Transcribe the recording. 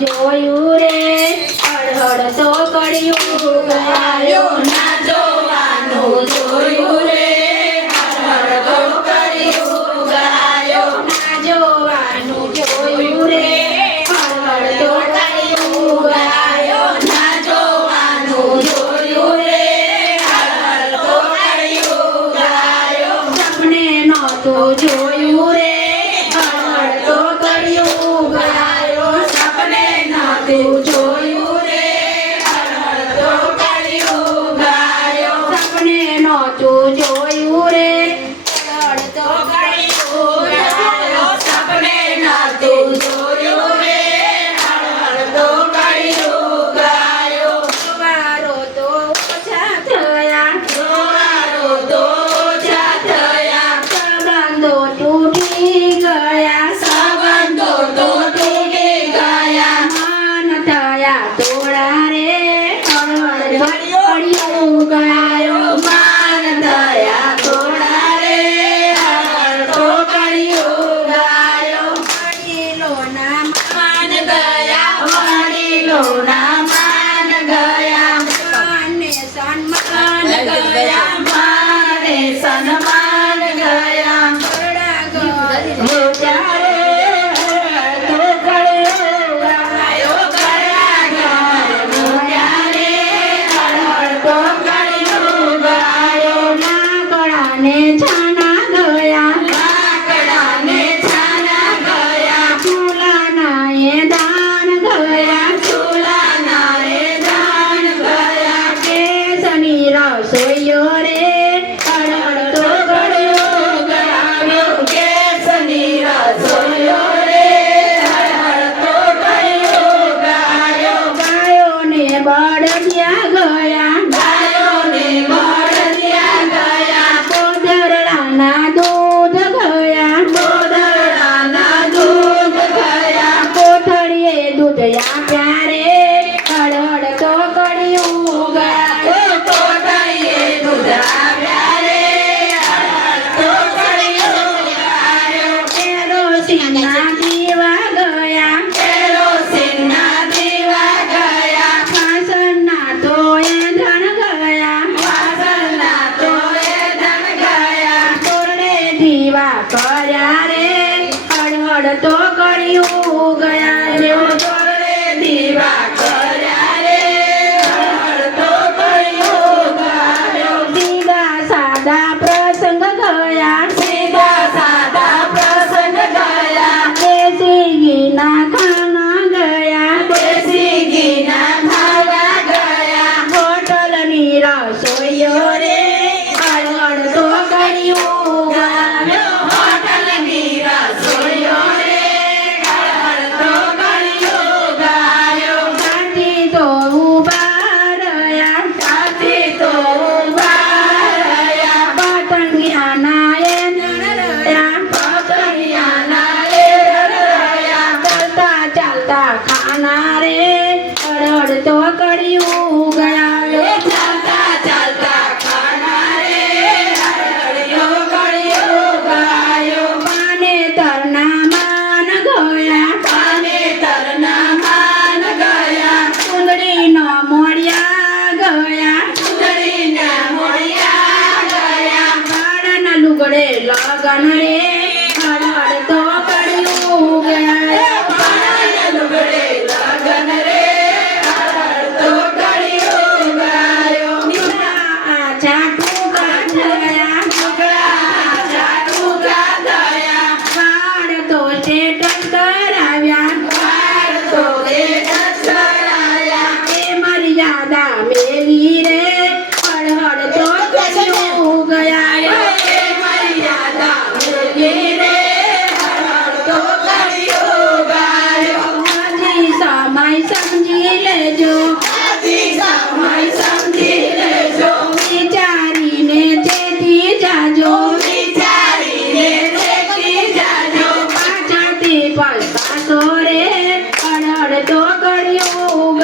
જોયું રે હળહળ તો કર્યું ગાયો ના જોવાનું જોયું રે હળહળ તો કર્યું ગાયો ના જોવાનું જોયું રે હળહળ તો કર્યું ગાયો ના જોવાનું જોયું રે હળહળ તો કર્યું ગાયો સપને નહોતું જોયું રે હળહળ તો કર્યું ગાયો સપને નહોતું જોયું રે હળહળ તો કર્યું ગાયો સપને નહોતું જોયું રે હળહળ તો કર્યું ગાયો સપને નહોતું જોયું રે હળહળ તો કર્યું ગાયો સવારો તો ઓછા થયા જોવારો તો ઓછા થયા સંબંધો તૂટી ગયા સંબંધો તો તૂટી ગયા માન થયા તોડા રે હળહળ કર્યું ગાયો માન થયા થોડા રે હળહળ તો કર્યું ગાયો વડીલોના માન ગયા વડીલોના માન ગયા માનને સન્માન ગયા માને સન્માન ગયા ઘરડા ઘર ત્યારે તો કર્યું ગાયો ગયા ત્યારે હળહળ તો કર્યું ગાયો લાકડાને છાના ગયા લાકડાને છાના ગયા ચૂલાના એ દાન ગયા ચૂલાના રે દાન ગયા કેસની રસોઈઓ રે હળહળ તો કર્યું ગાયો કેસની રસોઈઓ રે હળહળ તો કર્યું ગાયો ગાયોને બળદિયા ગયા ગાયોને બળદિયા ગયા કોદરડાના દૂધ ગયા ગોદડાના દૂધ ગયા કોથળીએ દૂધ આપ્યા રે હળહળ તો કર્યું ગાયો કોટડીએ દૂધ આવ્યા રે હળહળ તો કર્યું ગાયો કેરોસીનના દીવા ગયા કેરોસીનના દીવા ગયા વાસણના તો એંધણ ગયા વાસણના તો એ ધન ગયા તોરડે દીવા કર્યા રે હળહળ તો કર્યું ગયા રે તોરડે દીવા કર્યા રે હળહળ તો કર્યું ગાયો સીધા સાદા પ્રસંગ ગયા સીધા સાદા પ્રસંગ ગયા દેશી ઘીના ખાના ગયા દેશી ઘીના ખાવા ગયા હોટલની રસોઈઓ રે હળહળ તો કર્યું ગાયો હોટલની રસોઈઓ રે હળહળ તો કર્યું ગાયો સાથી તો ઊભા રહ્યા સાથી તો ઊભા રહ્યા પતંગિયાના એંધણ રહ્યા પતંગિયાના એ રહ્યા ચાલતા ચાલતા ખાના રે હળહળ તો કર્યું ગયા ચાલતા ચાલતા ખાના રે હળહળિયો કર્યો ગાયો માને તરના માન ગયા પાનેતરના માન ગયા કુંદડીનો મોડિયા ગયા સુંદરીના મોડિયા ગયા ગાડાના લુગડે લગન રે હળહળ તો કર્યું ગયા પાણાના લુગડે લગન રે હળહળ તો કર્યું ગાયો આછા ટૂંકા થયા લુગડા જાડુગા થયા વાળ તો સ્ટેટસ કરાવ્યા વાળ તો સ્ટેટસ કરાયા એ મર્યાદા મેલી રે હળહળ તો કર્યું ગયા એ મર્યાદા મૂકી રે હળહળ તો કર્યું ગાયો હજી સમય સમજી લેજો આથી સમય સમજી લેજો વિચારીને તેથી જાજો વિચારીને દેખી જાજો પાછળથી પસ્તાશો રે હળહળ તો કર્યું